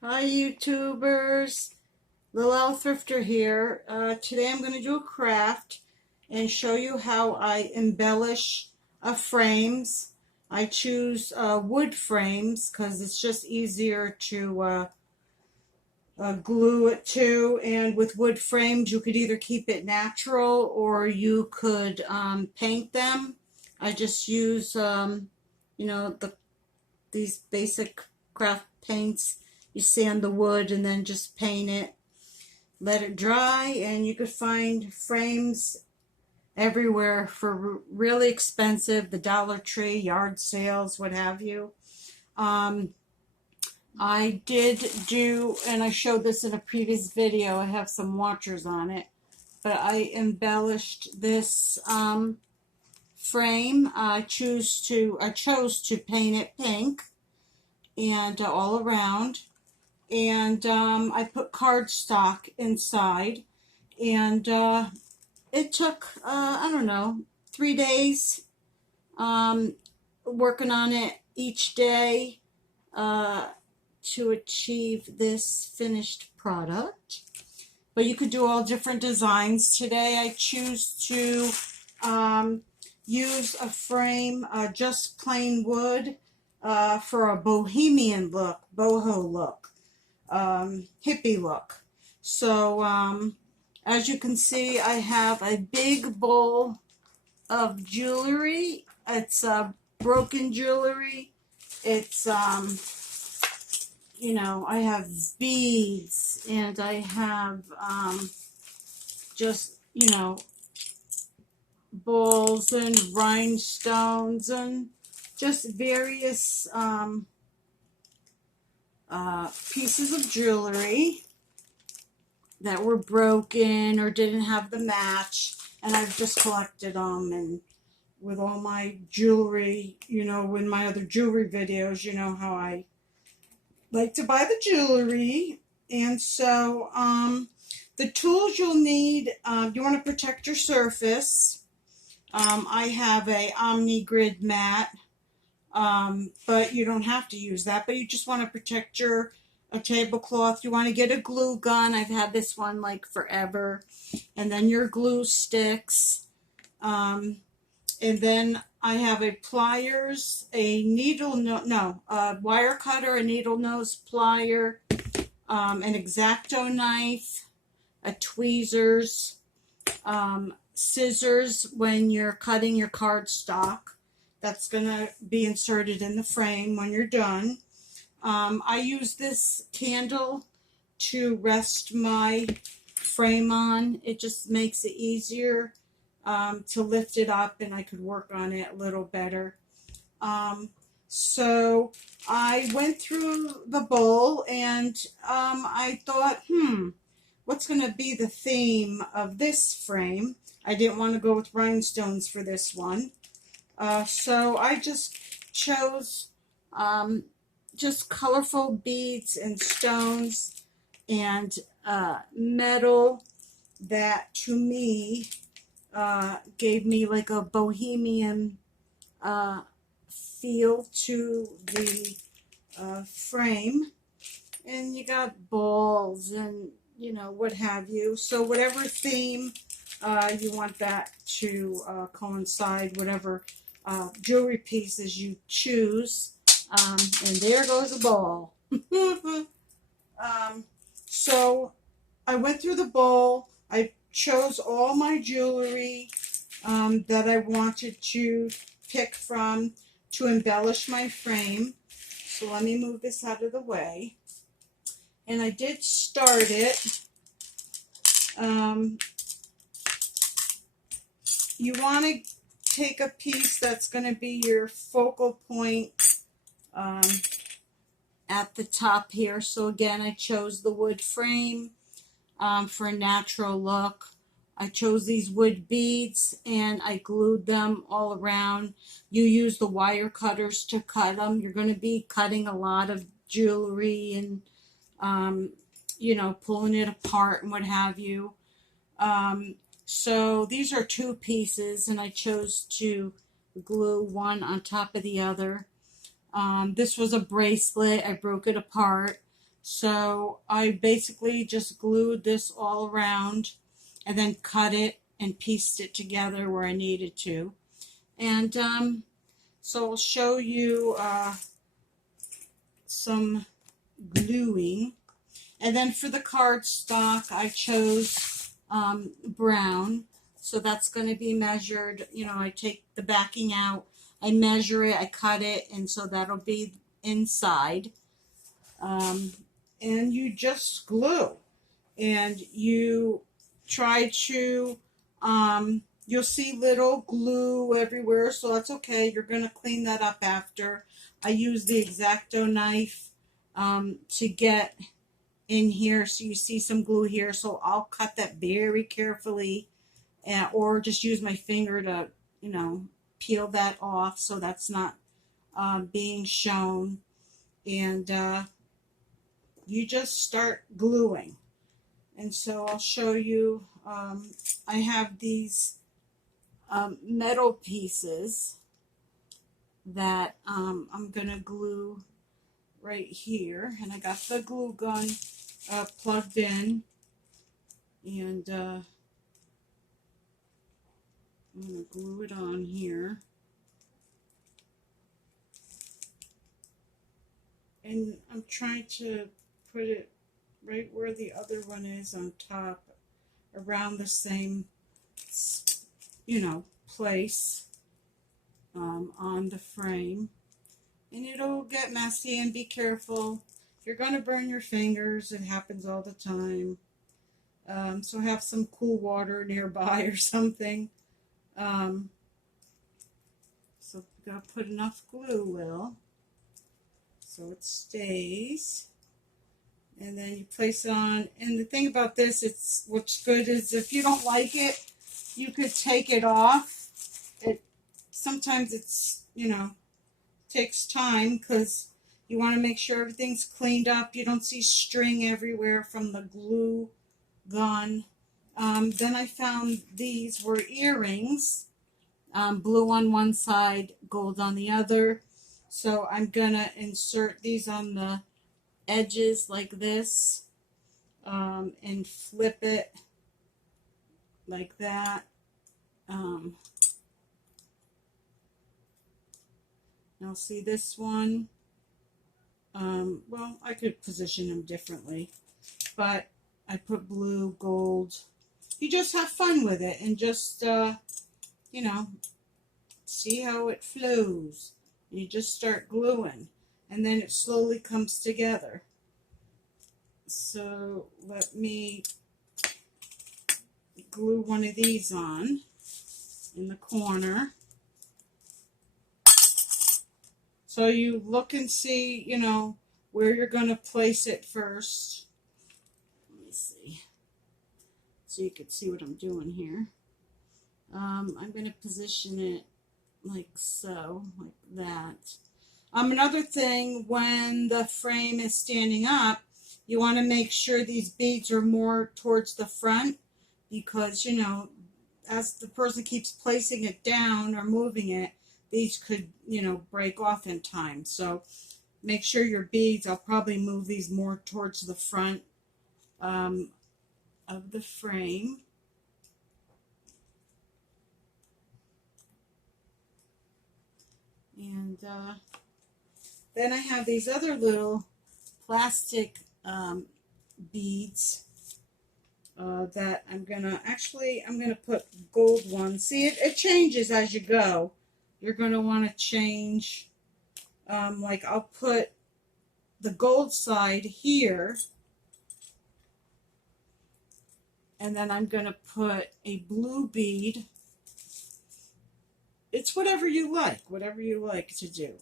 Hi YouTubers, Lil Al Thrifter here. Today I'm going to do a craft and show you how I embellish frames. I choose wood frames because it's just easier to glue it to, and with wood frames you could either keep it natural or you could paint them. I just use these basic craft paints you sand the wood and then just paint it, let it dry, and you could find frames everywhere for really expensive, the Dollar Tree, yard sales, what have you. um, I did do, and I showed this in a previous video, I have some watchers on it, but I embellished this frame. I chose to paint it pink and all around, and I put cardstock inside, and it took I don't know, 3 days, working on it each day uh, to achieve this finished product. But you could do all different designs. Today I choose to use a frame, just plain wood, for a bohemian look, boho look, hippie look. So as you can see, I have a big bowl of jewelry. It's broken jewelry. It's I have beads, and I have just balls and rhinestones and just various pieces of jewelry that were broken or didn't have the match, and I've just collected them. And with all my jewelry, in my other jewelry videos, you know how I like to buy the jewelry. And so the tools you'll need, you want to protect your surface. I have a Omni Grid mat, but you don't have to use that, but you just want to protect a tablecloth. You want to get a glue gun. I've had this one like forever. And then your glue sticks. And then I have a pliers, a a wire cutter, a needle nose plier, an X-Acto knife, a tweezers, scissors when you're cutting your cardstock. That's going to be inserted in the frame when you're done. I use this candle to rest my frame on. It just makes it easier to lift it up, and I could work on it a little better. So I went through the bowl, and I thought, what's going to be the theme of this frame? I didn't want to go with rhinestones for this one. So I just chose just colorful beads and stones and metal that to me gave me like a bohemian feel to the frame. And you got balls and what have you. So whatever theme you want that to coincide, whatever jewelry pieces you choose. And there goes a ball. So I went through the bowl. I chose all my jewelry that I wanted to pick from to embellish my frame. So let me move this out of the way. And I did start it. You want to take a piece that's going to be your focal point at the top here. So again, I chose the wood frame for a natural look. I chose these wood beads and I glued them all around. You use the wire cutters to cut them. You're going to be cutting a lot of jewelry and pulling it apart and what have you. So these are two pieces, and I chose to glue one on top of the other. This was a bracelet. I broke it apart. So I basically just glued this all around and then cut it and pieced it together where I needed to. And so I'll show you some gluing. And then for the cardstock, I chose brown. So that's going to be measured. You know, I take the backing out, I measure it, I cut it, and so that'll be inside. And you just glue. And you try to, you'll see little glue everywhere, so that's okay. You're going to clean that up after. I use the X-Acto knife to get in here, so you see some glue here, so I'll cut that very carefully, or just use my finger to, you know, peel that off so that's not being shown. And you just start gluing. And so I'll show you, I have these metal pieces that I'm going to glue right here. And I got the glue gun plugged in. And I'm going to glue it on here. And I'm trying to put it right where the other one is on top, around the same, you know, place on the frame. And it'll get messy, and be careful. You're going to burn your fingers. It happens all the time. So have some cool water nearby or something. So we've got to put enough glue, Will, so it stays. And then you place it on. And the thing about this, it's what's good is if you don't like it, you could take it off. Sometimes it's, you know, takes time because you want to make sure everything's cleaned up. You don't see string everywhere from the glue gun. Then I found these were earrings, blue on one side, gold on the other. So I'm gonna insert these on the edges like this, and flip it like that. Now see this one, well, I could position them differently, but I put blue, gold. You just have fun with it and just, you know, see how it flows. And you just start gluing, and then it slowly comes together. So let me glue one of these on in the corner. So you look and see, you know, where you're going to place it first. Let me see. So you can see what I'm doing here. I'm going to position it like so, like that. Another thing, when the frame is standing up, you want to make sure these beads are more towards the front, because, you know, as the person keeps placing it down or moving it, these could, you know, break off in time. So make sure your beads, I'll probably move these more towards the front of the frame. And then I have these other little plastic beads that I'm gonna put gold ones. See, it changes as you go. You're gonna want to change. Like I'll put the gold side here, and then I'm gonna put a blue bead. It's whatever you like to do.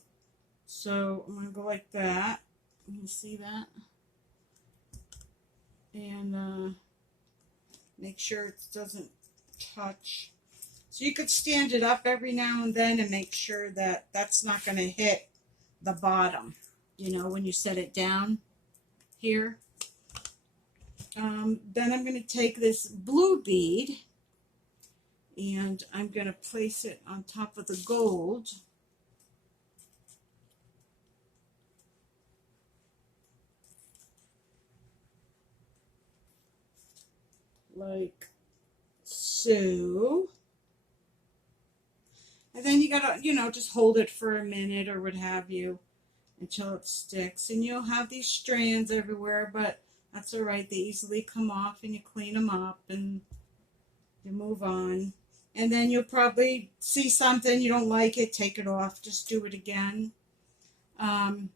So I'm gonna go like that. You see that? And make sure it doesn't touch. So you could stand it up every now and then and make sure that that's not going to hit the bottom, you know, when you set it down here. Then I'm going to take this blue bead and I'm going to place it on top of the gold. like so. And then you gotta, just hold it for a minute or what have you until it sticks. And you'll have these strands everywhere, but that's all right. They easily come off and you clean them up and you move on. And then you'll probably see something, you don't like it, take it off, just do it again. And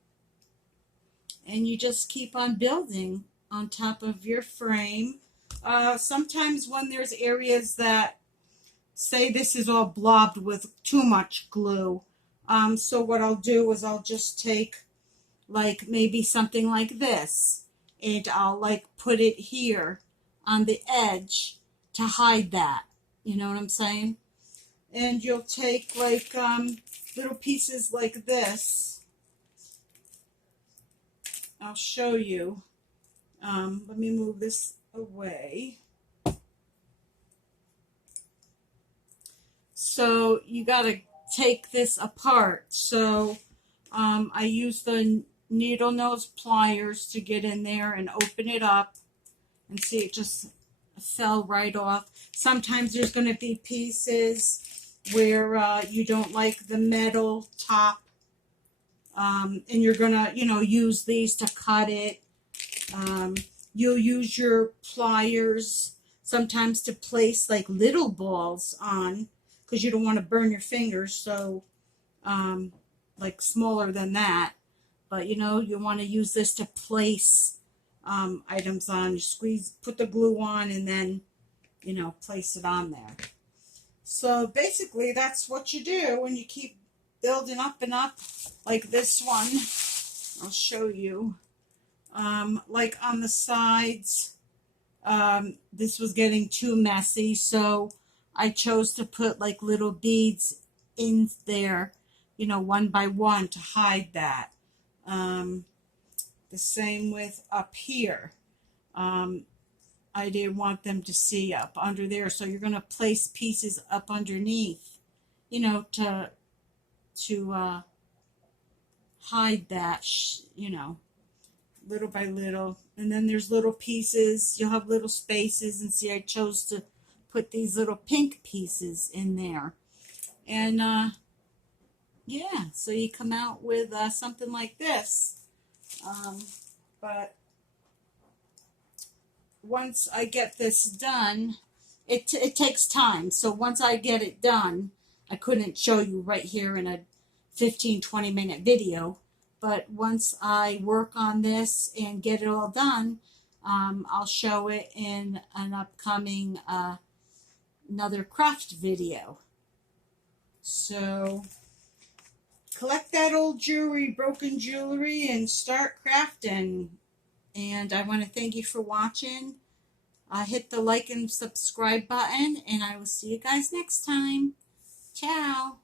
you just keep on building on top of your frame. Sometimes when there's areas that, say this is all blobbed with too much glue, so what I'll do is I'll just take like maybe something like this and I'll like put it here on the edge to hide that. You know what I'm saying? And you'll take like little pieces like this. I'll show you. Let me move this away. So you got to take this apart. So I use the needle nose pliers to get in there and open it up, and see it just fell right off. Sometimes there's going to be pieces where you don't like the metal top, and you're going to, use these to cut it. You'll use your pliers sometimes to place like little balls on, because you don't want to burn your fingers, so like smaller than that. But you want to use this to place items on. You squeeze, put the glue on, and then place it on there. So basically that's what you do, and you keep building up and up. Like this one, I'll show you. Like on the sides, this was getting too messy, so I chose to put like little beads in there, one by one to hide that. The same with up here. I didn't want them to see up under there, so you're going to place pieces up underneath, to hide that, little by little. And then there's little pieces. You'll have little spaces, and see, I chose to put these little pink pieces in there. And yeah, so you come out with something like this. But once I get this done, it takes time. So once I get it done, I couldn't show you right here in a 15-20 minute video. But once I work on this and get it all done, I'll show it in an upcoming another craft video. So collect that old jewelry, broken jewelry, and start crafting. And I want to thank you for watching. Hit the like and subscribe button, and I will see you guys next time. Ciao.